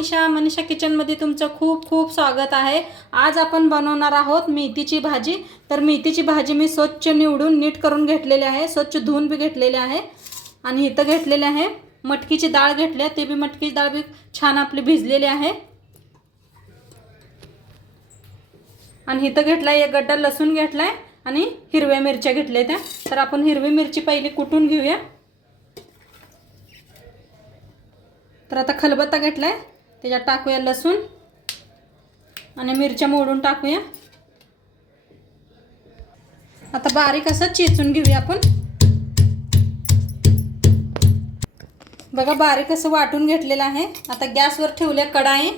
मनीषा मनीषा किचनमध्ये तुमचं खूप खूप स्वागत आहे. आज आपण बनवणार आहोत मेथीची भाजी. तर मेथीची भाजी मी स्वच्छ निवडून नीट करून घेतलेली आहे. स्वच्छ धुवून बी घेतलेली आहे. आणि इथं घेतलेले आहे मटकीची डाळ घेतली आहे. ते बी मटकीची डाळ बी छान आपली भिजलेली आहे. आणि इथं घेतला एक गड्डा लसूण घेतलाय आणि हिरव्या मिरच्या घेतल्या त्या. तर आपण हिरवी मिरची पहिली कुटून घेऊया. तर आता खलबत्ता घेतलाय. त्याच्यात टाकूया लसूण आणि मिरच्या मोडून टाकूया. आता बारीक असं चेचून घेऊया आपण. बघा बारीक असं वाटून घेतलेलं आहे. आता गॅसवर ठेवल्या कढाई.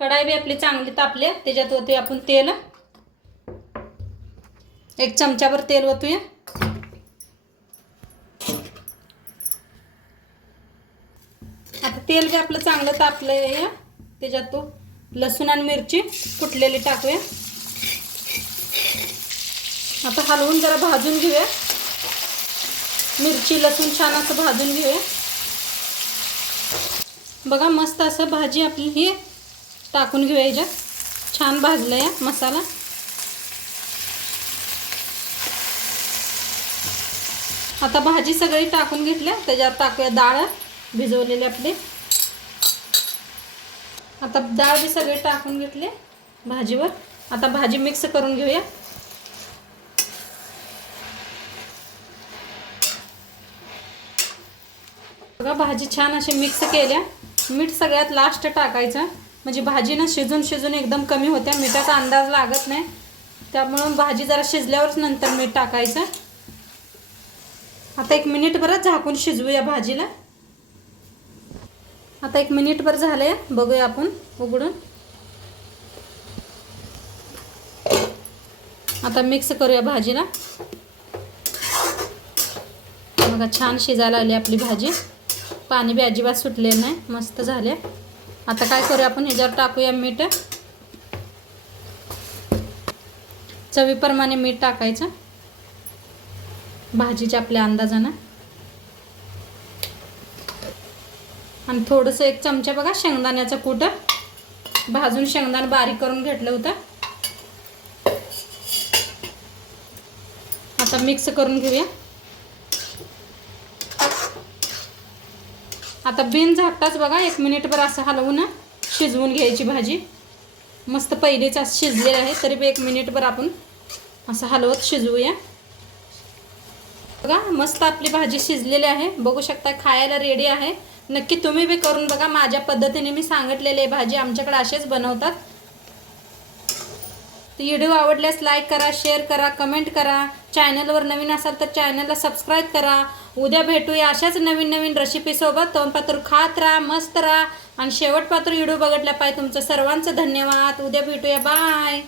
कढाई बी आपली चांगली तापली आहे. त्याच्यात होते आपण तेल. एक चमच्यावर तेल ओतूया. आता तेल बी आपलं चांगलं तापलं या त्याच्यात तो लसूण आणि मिरची फुटलेली टाकूया. आता हलवून जरा भाजून घेऊया. मिरची लसूण छान असं भाजून घेऊया. बघा मस्त असं भाजी आपली ही टाकून घेऊया याच्यात. छान भाजलं या मसाला. आता भाजी सगळी टाकून घेतल्या. त्याच्यावर टाकूया डाळ. भिजवलेले आपले. आता डाळ बी सगळे टाकून घेतले भाजीवर. आता भाजी मिक्स करून घेऊया. बघा भाजी छान अशी मिक्स केल्या. मीठ सगळ्यात लास्ट टाकायचं. म्हणजे भाजी ना शिजून शिजून एकदम कमी होत्या. मिठाचा अंदाज लागत नाही. त्यामुळं भाजी जरा शिजल्यावरच नंतर मीठ टाकायचं. आता एक मिनिटभरच झाकून शिजवूया भाजीला. आता एक मिनिटभर झालं आहे बघूया आपण उघडून. आता मिक्स करूया भाजीला. बघा छान शिजायला आली आपली भाजी. पाणी बी अजिबात सुटले नाही. मस्त झाले. आता काय करूया आपण? ह्याच्यावर टाकूया मीठ. चवीप्रमाणे मीठ टाकायचं. भाजीच्या आपल्या अंदाजानं. आणि थोडंसं एक चमचा बघा शेंगदाण्याचं कुठं भाजून शेंगदाणं बारीक करून घेतलं होतं. आता मिक्स करून घेऊया. आता बिन झाकताच बघा एक मिनिटभर असं हलवून शिजवून घ्यायची भाजी. मस्त पहिलेच असं शिजलेलं आहे तरी बी एक मिनिटभर आपण असं हलवत शिजवूया. बघा मस्त आपली भाजी शिजलेली आहे. बघू शकता खायला रेडी आहे. नक्की तुम्ही बी करून बघा. माझ्या पद्धतीने मी सांगितलेली भाजी आमच्याकडे असेच बनवतात. व्हिडिओ आवडल्यास लाईक करा शेअर करा कमेंट करा. चॅनलवर नवीन असाल तर चॅनलला सबस्क्राईब करा. उद्या भेटूया अशाच नवीन नवीन रेसिपीसोबत पात्र खात राहा मस्त राहा. आणि शेवट पात्र व्हिडिओ बघितला पाहिजे. तुमचं सर्वांचं धन्यवाद. उद्या भेटूया. बाय